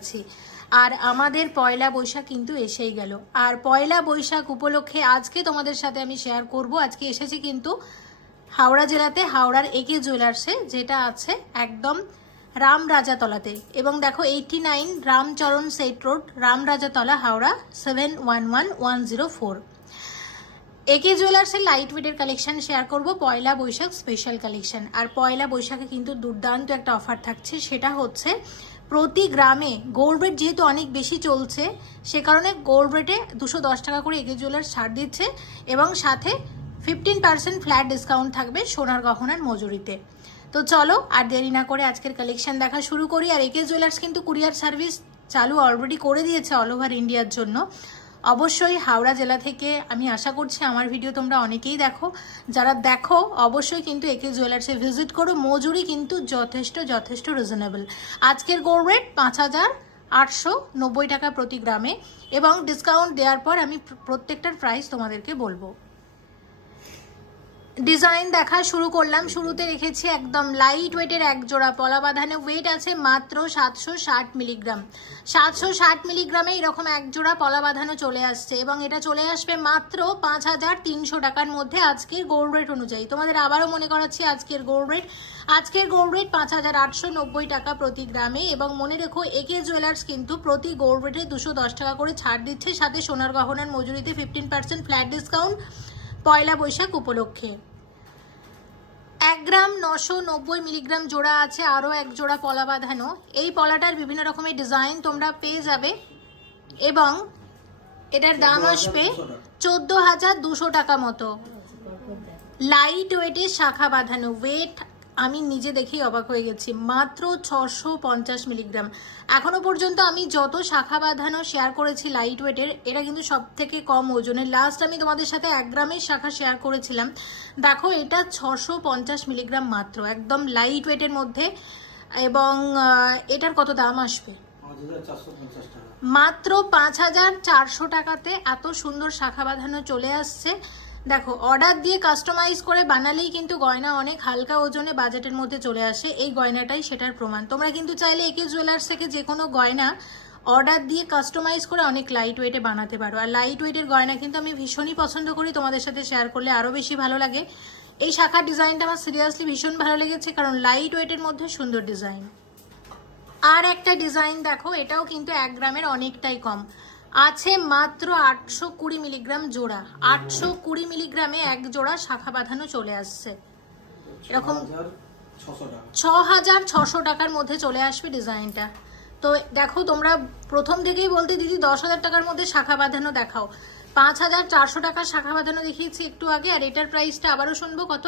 আছি। আর আমাদের পয়লা বৈশাখ কিন্তু এসেই গেল। আর পয়লা বৈশাখ উপলক্ষে আজকে তোমাদের সাথে আমি শেয়ার করব। আজকে এসেছি কিন্তু হাওড়া জেলাতে, হাওড়ার একে জুয়েলার্সে, যেটা আছে একদম রামরাজাতলাতে। এবং দেখো 89 রামচরণ সেট রোড, রামরাজাতলা, হাওড়া 711104। একে জুয়েলার্সের লাইট ওয়েটের কালেকশন শেয়ার করব, পয়লা বৈশাখ স্পেশাল কালেকশন। আর পয়লা বৈশাখে কিন্তু দুর্দান্ত একটা অফার থাকছে, সেটা হচ্ছে প্রতি গ্রামে গোল্ড রেট যেহেতু অনেক বেশি চলছে, সে কারণে গোল্ড রেটে 210 টাকা করে একে জুয়েলার্স ছাড় দিচ্ছে এবং সাথে 15% ফ্ল্যাট ডিসকাউন্ট থাকবে সোনার গহনার মজুরিতে। তো চলো আর দেরি না করে আজকের কালেকশন দেখা শুরু করি। আর একে জুয়েলার্স কিন্তু কুরিয়ার সার্ভিস চালু অলরেডি করে দিয়েছে অল ওভার ইন্ডিয়ার জন্য। অবশ্যই হাওড়া জেলা থেকে আমি আশা করছি আমার ভিডিও তোমরা অনেকেই দেখো, যারা দেখো অবশ্যই কিন্তু একে জুয়েলার্সে ভিজিট করো। মজুরি কিন্তু যথেষ্ট রিজনেবল। আজকের গোল্ড রেট 5890 টাকা প্রতি গ্রামে, এবং ডিসকাউন্ট দেওয়ার পর আমি প্রত্যেকটার প্রাইস তোমাদেরকে বলবো। ডিজাইন দেখা শুরু করলাম। শুরুতে রেখেছি একদম লাইট ওয়েটের এক জোড়া পলা বাঁধানো, ওয়েট আছে মাত্র 760 মিলিগ্রাম। 760 মিলিগ্রামে এরকম এক জোড়া পলা বাঁধানো চলে আসছে, এবং এটা চলে আসবে মাত্র 5300 টাকার মধ্যে আজকের গোল্ড রেট অনুযায়ী। তোমাদের আবারও মনে করাচ্ছি আজকের গোল্ড রেট 5890 টাকা প্রতি গ্রামে। এবং মনে রেখো একে জুয়েলার্স কিন্তু প্রতি গোল্ড রেটে 210 টাকা করে ছাড় দিচ্ছে, সাথে সোনার গহনার মজুরিতে 15% ফ্ল্যাট ডিসকাউন্ট পয়লা বৈশাখ উপলক্ষে। 1 গ্রাম 990 মিলিগ্রাম জোড়া আছে আরও এক জোড়া পলা বাঁধানো। এই পলাটার বিভিন্ন রকমের ডিজাইন তোমরা পেয়ে যাবে, এবং এটার দাম আসবে 14,200 টাকা মতো। লাইট ওয়েটের শাখা বাঁধানো, ওয়েট আমি নিজে দেখেই অবাক হয়ে গেছি, মাত্র 650 মিলিগ্রাম। এখনো পর্যন্ত আমি যত শাখা বাঁধানো শেয়ার করেছি লাইট ওয়েটের, এটা কিন্তু সব থেকে কম ওজনের। লাস্ট আমি তোমাদের সাথে 1 গ্রামের শাখা শেয়ার করেছিলাম, দেখো এটা 650 মিলিগ্রাম মাত্র, একদম লাইট ওয়েটের মধ্যে। এবং এটার কত দাম আসবে? মাত্র 5400 টাকাতে এত সুন্দর শাখা বাঁধানো চলে আসছে। দেখো অর্ডার দিয়ে কাস্টমাইজ করে বানালেই কিন্তু গয়না অনেক হালকা ওজনে বাজেটের মধ্যে চলে আসে। এই গয়নাটাই সেটার প্রমাণ। তোমরা কিন্তু চাইলে একে জুয়েলার্স থেকে যে কোনো গয়না অর্ডার দিয়ে কাস্টমাইজ করে অনেক লাইট ওয়েটে বানাতে পারো। আর লাইট ওয়েটের গয়না কিন্তু আমি ভীষণই পছন্দ করি, তোমাদের সাথে শেয়ার করলে আরও বেশি ভালো লাগে। এই শাখার ডিজাইনটা আমার সিরিয়াসলি ভীষণ ভালো লেগেছে, কারণ লাইট ওয়েটের মধ্যে সুন্দর ডিজাইন। আর একটা ডিজাইন দেখো, এটাও কিন্তু 1 গ্রামের অনেকটাই কম, আছে মাত্র 820 মিলিগ্রাম জোড়া। 820 মিলিগ্রামে এক জোড়া শাখা বাঁধানো চলে আসছে, এরকম 6600 টাকার মধ্যে চলে আসবে ডিজাইনটা। তো দেখো তোমরা প্রথম থেকেই বলতে দিদি 10,000 টাকার মধ্যে শাখা বাঁধানো দেখাও, 5400 টাকার শাখা বাঁধানো দেখিয়েছি একটু আগে। আর এটার প্রাইসটা আবারও শুনবো কত?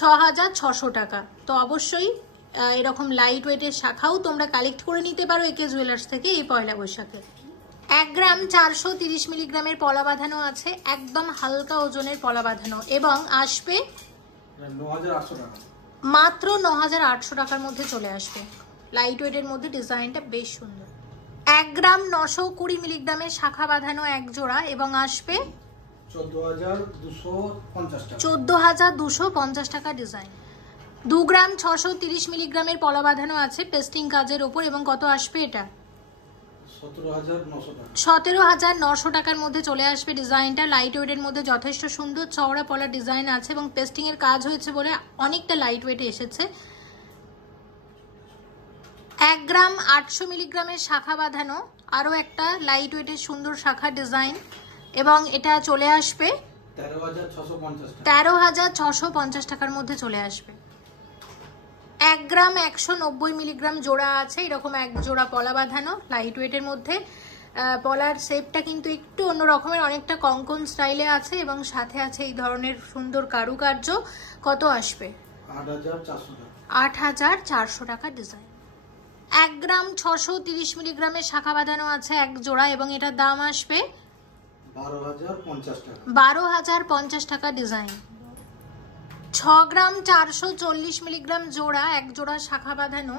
6600 টাকা। তো অবশ্যই এরকম লাইট ওয়েটের শাখাও তোমরা কালেক্ট করে নিতে পারো একে জুয়েলার্স থেকে এই পয়লা বৈশাখে। 1 গ্রাম 430 মিলিগ্রামের পলা বাঁধানো আছে, একদম হালকা ওজনের পলা বাঁধানো, এবং আসবে মাত্র 9800 টাকার মধ্যে চলে আসবে। লাইট ওয়েটের মধ্যে ডিজাইনটা বেশ সুন্দর। 1 গ্রাম 920 মিলিগ্রামের শাখা বাঁধানো এক জোড়া, এবং আসবে 14,250 টাকা ডিজাইন। 2 গ্রাম 630 মিলিগ্রামের পলা বাঁধানো আছে পেস্টিং কাজের ওপর, এবং কত আসবে এটা? 17,900 টাকার মধ্যে চলে আসবে ডিজাইনটা। লাইট ওয়েটের মধ্যে যথেষ্ট সুন্দর চওড়া পলা ডিজাইন আছে, এবং পেস্টিং এর কাজ হয়েছে বলে অনেকটা লাইট ওয়েটে এসেছে। 1 গ্রাম 800 মিলিগ্রামের শাখা বাঁধানো আরও একটা লাইট ওয়েটের সুন্দর শাখা ডিজাইন, এবং এটা চলে আসবে 13,650 টাকার মধ্যে চলে আসবে। 1 গ্রাম 190 মিলিগ্রাম জোড়া আছে, এরকম এক জোড়া পলা বাঁধানো লাইট ওয়েটের মধ্যে। পলার শেপটা কিন্তু একটু অন্য রকমের, অনেকটা কঙ্কন স্টাইলে আছে, এবং সাথে আছে এই ধরনের সুন্দর কারুকার্য। কত আসবে? 8,400 টাকা ডিজাইন। 1 গ্রাম 630 মিলিগ্রামের শাখা বাঁধানো আছে এক জোড়া, এবং এটার দাম আসবে 12,050 টাকা ডিজাইন। 6 গ্রাম 440 মিলিগ্রাম জোড়া, এক জোড়া শাখা বাঁধানো,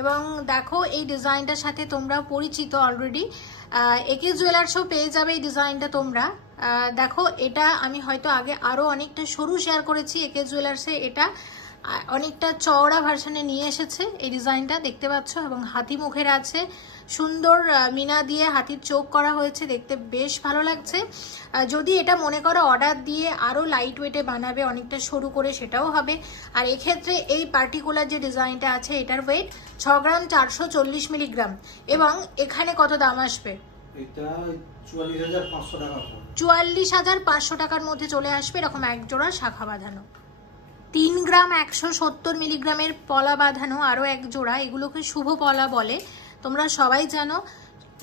এবং দেখো এই ডিজাইনটার সাথে তোমরা পরিচিত অলরেডি, একে জুয়েলার্সও পেয়ে যাবে এই ডিজাইনটা তোমরা। দেখো এটা আমি হয়তো আগে আরও অনেকটা সরু শেয়ার করেছি একে জুয়েলার্সে, এটা অনেকটা চওড়া ভার্সনে নিয়ে এসেছে এই ডিজাইনটা, দেখতে পাচ্ছ, এবং হাতি মুখের আছে, সুন্দর মিনা দিয়ে হাতির চোখ করা হয়েছে, দেখতে বেশ ভালো লাগছে। যদি এটা মনে করো অর্ডার দিয়ে আরও লাইট ওয়েটে বানাবে, অনেকটা সরু করে, সেটাও হবে। আর এক্ষেত্রে এই পার্টিকুলার যে ডিজাইনটা আছে এটার ওয়েট 6 গ্রাম 440 মিলিগ্রাম, এবং এখানে কত দাম আসবে? এটা 44,500 টাকা। 44,500 টাকার মধ্যে চলে আসবে এরকম এক জোড়া শাখা বাঁধানো। 3 গ্রাম 170 মিলিগ্রামের পলা বাঁধানো আরও এক জোড়া, এগুলোকে শুভ পলা বলে, তোমরা সবাই জানো।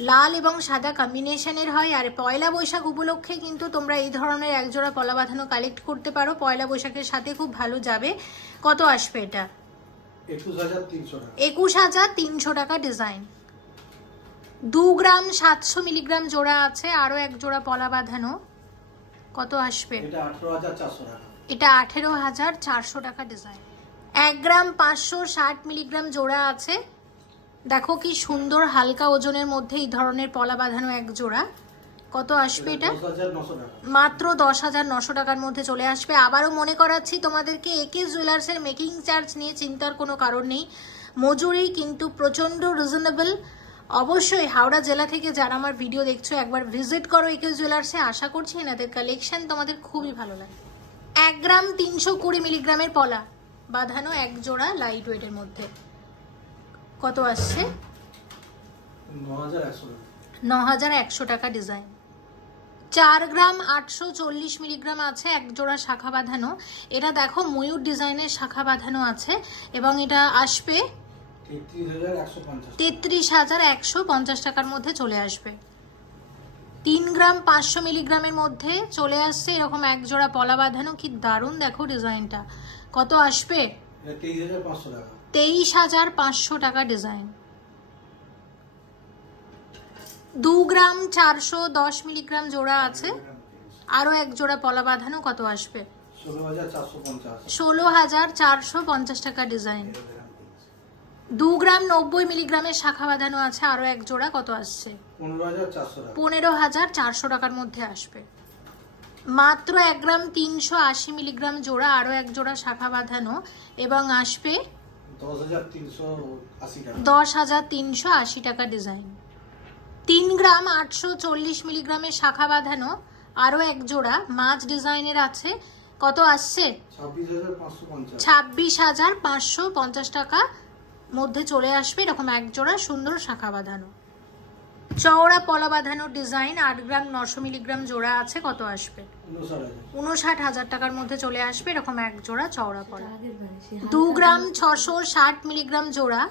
লাল এবং সাদা কম্বিনেশনের হয়। আর পয়লা বৈশাখ উপলক্ষে কিন্তু তোমরা এই ধরনের এক জোড়া পলা বাঁধানো কালেক্ট করতে পারো, পয়লা বৈশাখের সাথে খুব ভালো যাবে। কত আসবে এটা? 21,300 টাকা। 21,300 টাকা ডিজাইন। 2 গ্রাম 700 মিলিগ্রাম জোড়া আছে আরও এক জোড়া পলা বাঁধানো, কত আসবে? এটা 18,400 টাকা। এটা 18,400 টাকা ডিজাইন। 1 গ্রাম 560 মিলিগ্রাম জোড়া আছে, দেখো কি সুন্দর হালকা ওজনের মধ্যে এই ধরনের পলা বাঁধানো এক জোড়া, কত আসবে এটা? 10,900 টাকা। মাত্র 10,900 টাকার মধ্যে চলে আসবে। আবারও মনে করাচ্ছি তোমাদেরকে, একে জুয়েলার্সের মেকিং চার্জ নিয়ে চিন্তার কোনো কারণ নেই, মজুরি কিন্তু প্রচণ্ড রিজনেবল। অবশ্যই হাওড়া জেলা থেকে যারা আমার ভিডিও দেখছো একবার ভিজিট করো একে জুয়েলার্সে, আশা করছি এনাদের কালেকশন তোমাদের খুবই ভালো লাগে। 1 গ্রাম 320 মিলিগ্রামের পলা বাঁধানো এক জোড়া লাইট ওয়েটের মধ্যে, কত আসছে? 9,100 টাকা। 9,100 টাকা ডিজাইন। 4 গ্রাম 840 মিলিগ্রাম আছে এক জোড়া শাখা বাঁধানো, এটা দেখো ময়ূর ডিজাইনের শাখা বাঁধানো আছে, এবং এটা আসবে 33,150 টাকার মধ্যে চলে আসবে। 3 গ্রাম 500 মিলিগ্রামের মধ্যে চলে আসছে এরকম এক জোড়া পলা বাঁধানো, কি দারুণ দেখো ডিজাইনটা, কত আসবে? 23,500 টাকা। 23,500 টাকা ডিজাইন। 2 গ্রাম 410 মিলিগ্রাম জোড়া আছে আরও এক জোড়া পলা বাঁধানো, কত আসবে? 16,450 টাকা ডিজাইন। 2 গ্রাম 90 মিলিগ্রামের শাখা বাঁধানো আছে আরও এক জোড়া, কত আসছে? 15,400 টাকার মধ্যে আসবে। মাত্র 1 গ্রাম 380 মিলিগ্রাম জোড়া আরও এক জোড়া শাখা বাঁধানো, এবং আসবে 10,380 টাকা ডিজাইন। 3 গ্রাম 840 মিলিগ্রামের শাখা বাঁধানো আরও এক জোড়া মাছ ডিজাইনের আছে, কত আসছে? 26,550 টাকা মধ্যে চলে আসবে এরকম এক জোড়া সুন্দর শাখা বাঁধানো চওড়া পলা বাঁধানোর ডিজাইন। 8 গ্রাম 900 মিলিগ্রাম জোড়া আছে, কত আসবে? 59,000 টাকার মধ্যে চলে আসবে এরকম এক জোড়া চওড়া পলা। 2 গ্রাম 660 মিলিগ্রাম জোড়া,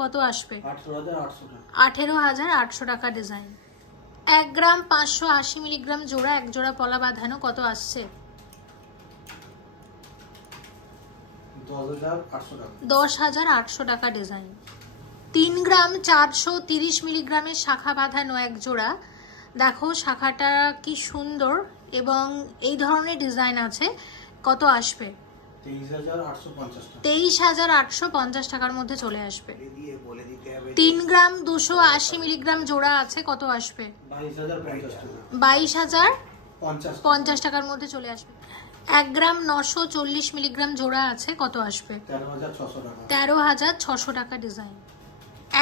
কত আসবে? 18,800 টাকা ডিজাইন। 1 গ্রাম 580 মিলিগ্রাম জোড়া এক জোড়া পলা বাঁধানো, কত আসছে? 10,800 টাকা ডিজাইন। 3 গ্রাম 430 মিলিগ্রামের শাখা বাঁধানো এক জোড়া, দেখো শাখাটা কি সুন্দর এবং এই ধরনের ডিজাইন আছে, কত আসবে? 23,850 টাকার মধ্যে চলে আসবে। 3 গ্রাম 280 মিলিগ্রাম জোড়া আছে, কত আসবে? 22,050 টাকার মধ্যে চলে আসবে। 1 গ্রাম 940 মিলিগ্রাম জোড়া আছে, কত আসবে? 13,600 টাকা ডিজাইন।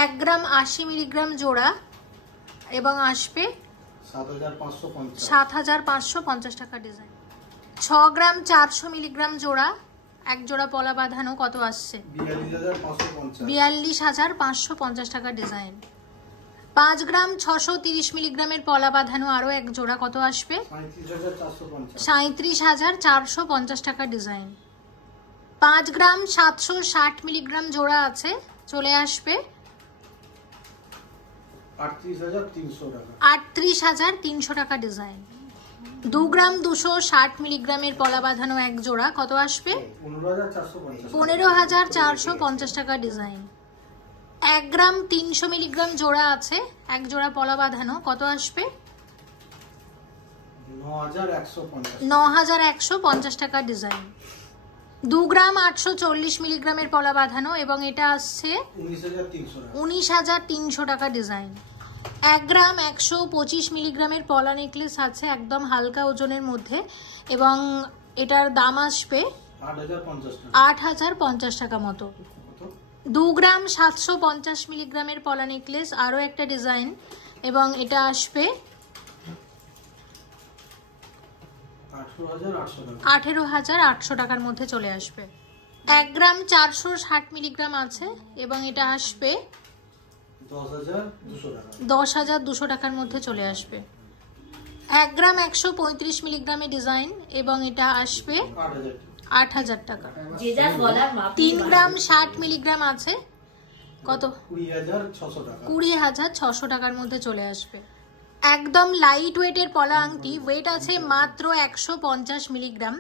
1 গ্রাম 80 মিলিগ্রাম জোড়া এবং আসবে 7,550 টাকা ডিজাইন। 6 গ্রাম 400 মিলিগ্রাম জোড়া এক জোড়া পলা বাঁধানো, কত আসছে? 42,550 টাকা ডিজাইন। 5 গ্রাম 630 মিলিগ্রামের পলা বাঁধানো আরও এক জোড়া, কত আসবে? 37,450 টাকা ডিজাইন। 5 গ্রাম 760 মিলিগ্রাম জোড়া আছে, চলে আসবে 38,300 টাকা ডিজাইন। 2 গ্রাম 260 মিলিগ্রামের পলা বাঁধানো এক জোড়া, কত আসবে? 15,450 টাকা ডিজাইন। 1 গ্রাম 300 মিলিগ্রাম জোড়া আছে এক জোড়া পলা বাঁধানো, কত আসবে? 9,150 টাকা ডিজাইন। 2 গ্রাম 840 মিলিগ্রামের পলা বাঁধানো এবং এটা আসছে 19,300 টাকা ডিজাইন। 1 গ্রাম 125 মিলিগ্রামের পলা নেকলেস আছে একদম হালকা ওজনের মধ্যে এবং এটার দাম আসবে 8,050 টাকা মতো। 2 গ্রাম 750 মিলিগ্রামের পলা নেকলেস, আরও একটা ডিজাইন, এবং এটা আসবে 18,800 টাকার মধ্যে চলে আসবে। 1 গ্রাম 460 মিলিগ্রাম আছে এবং এটা আসবে 10,200 টাকার মধ্যে চলে আসবে। 1 গ্রাম 135 মিলিগ্রামের ডিজাইন এবং এটা আসবে 8,000 টাকা। 3 গ্রাম 60 মিলিগ্রাম আছে, কত? 20,600 টাকার মধ্যে চলে আসবে। একদম লাইট ওয়েটের পলা আংটি, ওয়েট আছে মাত্র 150 মিলিগ্রাম,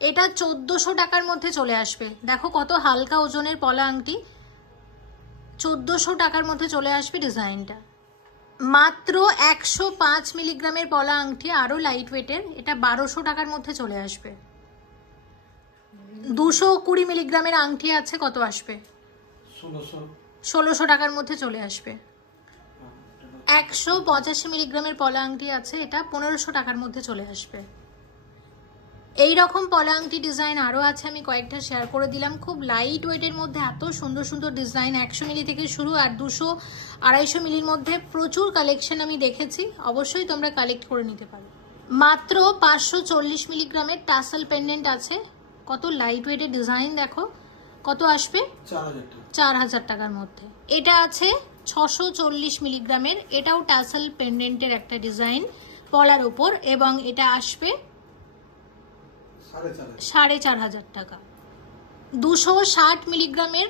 এটা 1400 টাকার মধ্যে চলে আসবে। দেখো কত হালকা ওজনের পলা আংটি, 1400 টাকার মধ্যে চলে আসবে ডিজাইনটা। মাত্র 105 মিলিগ্রামের পলা আংটি, আরও লাইট ওয়েটের, এটা 1200 টাকার মধ্যে চলে আসবে। 220 মিলিগ্রামের আংটি আছে, কত আসবে? 1600 টাকার মধ্যে চলে আসবে। 185 মিলিগ্রামের পলা আংটি আছে, এটা 1500 টাকার মধ্যে চলে আসবে। এই রকম পলা আংটি ডিজাইন আরও আছে, আমি কয়েকটা শেয়ার করে দিলাম। খুব লাইট ওয়েটের মধ্যে এত সুন্দর সুন্দর ডিজাইন, 100 মিলি থেকে শুরু, আর 200-250 মিলির মধ্যে প্রচুর কালেকশন আমি দেখেছি, অবশ্যই তোমরা কালেক্ট করে নিতে পারো। মাত্র 540 মিলিগ্রামের টাসেল পেন্ডেন্ট আছে, কত লাইট ওয়েটের ডিজাইন, দেখো কত আসবে? 4,000 টাকার মধ্যে। এটা আছে 640 মিলিগ্রামের, এটাও টাসেল পেন্ডেন্টের একটা ডিজাইন পলার উপর, এবং এটা আসবে 4,500 টাকা। 260 মিলিগ্রামের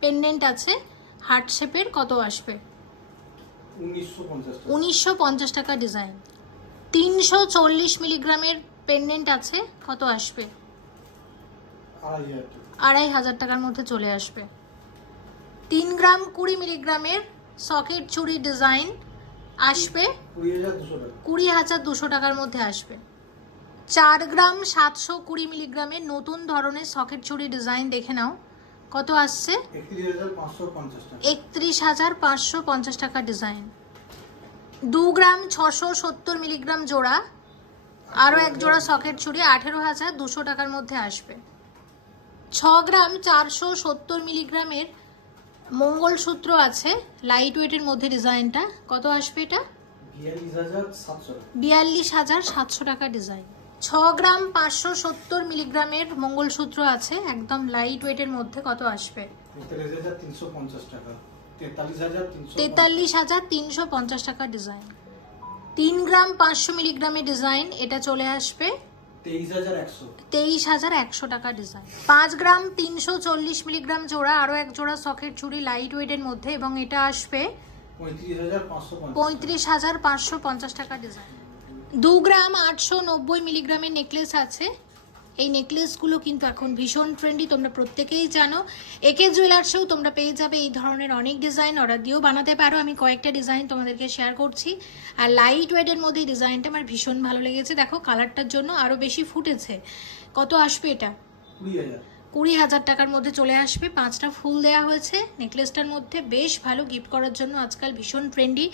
পেন্ডেন্ট আছে হার্ট শেপের, কত আসবে? 1950 টাকা ডিজাইন। 340 মিলিগ্রামের পেন্ডেন্ট আছে, কত আসবে? 2,500 টাকার মধ্যে চলে আসবে। 3 গ্রাম 20 মিলিগ্রামের সকেট চুড়ি ডিজাইন আসবে 20,200 টাকার মধ্যে আসবে। 4 গ্রাম 720 মিলিগ্রামের নতুন ধরনের সকেট চুড়ি ডিজাইন দেখে নাও, কত আসছে? 31,550 টাকা ডিজাইন। 2 গ্রাম 670 মিলিগ্রাম জোড়া, আরও এক জোড়া সকেট চুড়ি 18,200 টাকার মধ্যে আসবে। 6 গ্রাম 470 মিলিগ্রামের মঙ্গলসূত্র আছে লাইট ওয়েটের মধ্যে, ডিজাইনটা কত আসবে? এটা 42,700 টাকা ডিজাইন। 6 গ্রাম 570 মিলিগ্রামের মঙ্গলসূত্র আছে একদম লাইট ওয়েটের মধ্যে, কত আসবে? 43,350 টাকা ডিজাইন। 3 গ্রাম 500 মিলিগ্রামের ডিজাইন, এটা চলে আসবে 23,100 টাকা ডিজাইন। 5 গ্রাম 340 মিলিগ্রাম জোড়া, আরও এক জোড়া সকেট চুড়ি লাইট ওয়েটের মধ্যে, এবং এটা আসবে 35,550 টাকা ডিজাইন। 2 গ্রাম 890 মিলিগ্রামের নেকলেস আছে, এই নেকলেসগুলো কিন্তু এখন ভীষণ ট্রেন্ডি, তোমরা প্রত্যেকেই জানো। একে জুয়েলার্সেও তোমরা পেয়ে যাবে এই ধরনের অনেক ডিজাইন, অর্ডার দিয়েও বানাতে পারো। আমি কয়েকটা ডিজাইন তোমাদেরকে শেয়ার করছি, আর লাইট ওয়েটের মধ্যে এই ডিজাইনটা আমার ভীষণ ভালো লেগেছে। দেখো কালারটার জন্য আরও বেশি ফুটেছে। কত আসবে এটা? 20,000 টাকার মধ্যে চলে আসবে। 5টা ফুল দেওয়া হয়েছে নেকলেসটার মধ্যে, বেশ ভালো গিফট করার জন্য, আজকাল ভীষণ ট্রেন্ডি।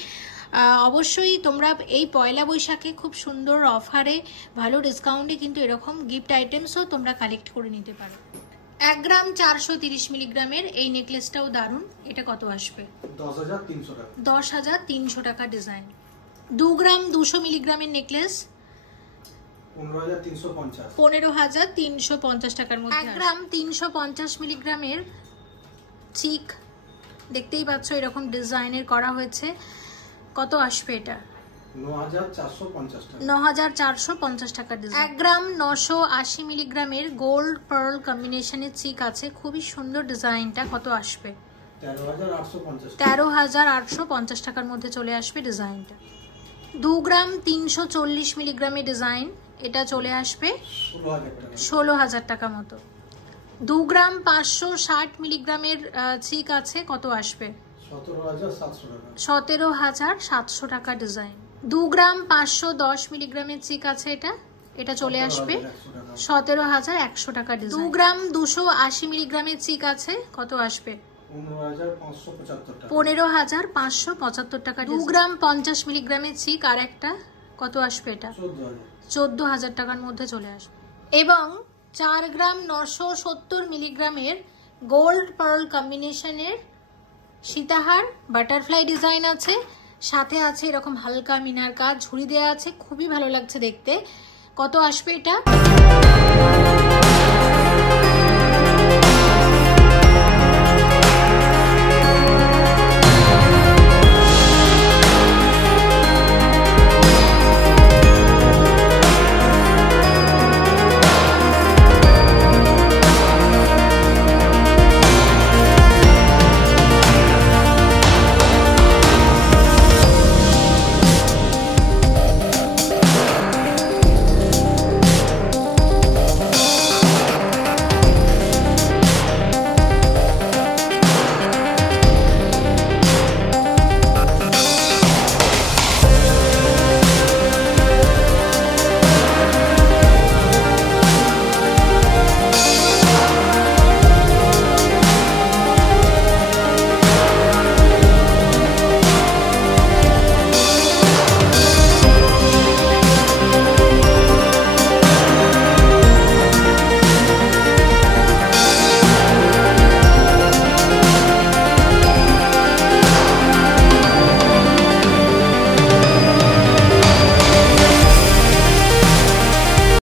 অবশ্যই তোমরা এই পয়লা বৈশাখে খুব সুন্দর অফারে ভালো ডিসকাউন্টে কিন্তু এরকম গিফট আইটেমসও তোমরা কালেক্ট করে নিতে পারো। 1 গ্রাম 430 মিলিগ্রামের এই নেকলেসটাও দারুণ, এটা কত আসবে? 10,300 টাকা ডিজাইন। 2 গ্রাম 200 মিলিগ্রামের নেকলেস 15,350 টাকার মধ্যে। 1 গ্রাম 350 মিলিগ্রামের চিক দেখতেই পাচ্ছ, এরকম ডিজাইনের করা হয়েছে, কত আসবে এটা? 9,450 টাকা ডিজাইন। 1 গ্রাম 980 মিলিগ্রামের গোল্ড পার্ল কম্বিনেশনের চিক আছে, খুবই সুন্দর ডিজাইনটা, কত আসবে? 13,850 টাকার মধ্যে চলে আসবে ডিজাইনটা। 2 গ্রাম 340 মিলিগ্রামের ডিজাইন, এটা চলে আসবে 16,000 টাকা মতো। 2 গ্রাম 560 মিলিগ্রামের চিক আছে, কত আসবে? 17,700 টাকা ডিজাইন। 2 গ্রাম 510 মিলিগ্রামের চিক আছে, এটা চলে আসবে 17,100 টাকা ডিজাইন। 2 গ্রাম 280 মিলিগ্রামের চিক আছে, কত আসবে? 15,575 টাকা। 2 গ্রাম 50 মিলিগ্রামের চিক আর একটা, কত আসবে? এটা 14,000 টাকার মধ্যে চলে আসবে। এবং 4 গ্রাম 970 মিলিগ্রামের গোল্ড পার্ল কম্বিনেশনের সীতাহার, বাটারফ্লাই ডিজাইন আছে, সাথে আছে এরকম হালকা মিনার কাজ, ঝুড়ি দেওয়া আছে, খুবই ভালো লাগছে দেখতে। কত আসবে এটা?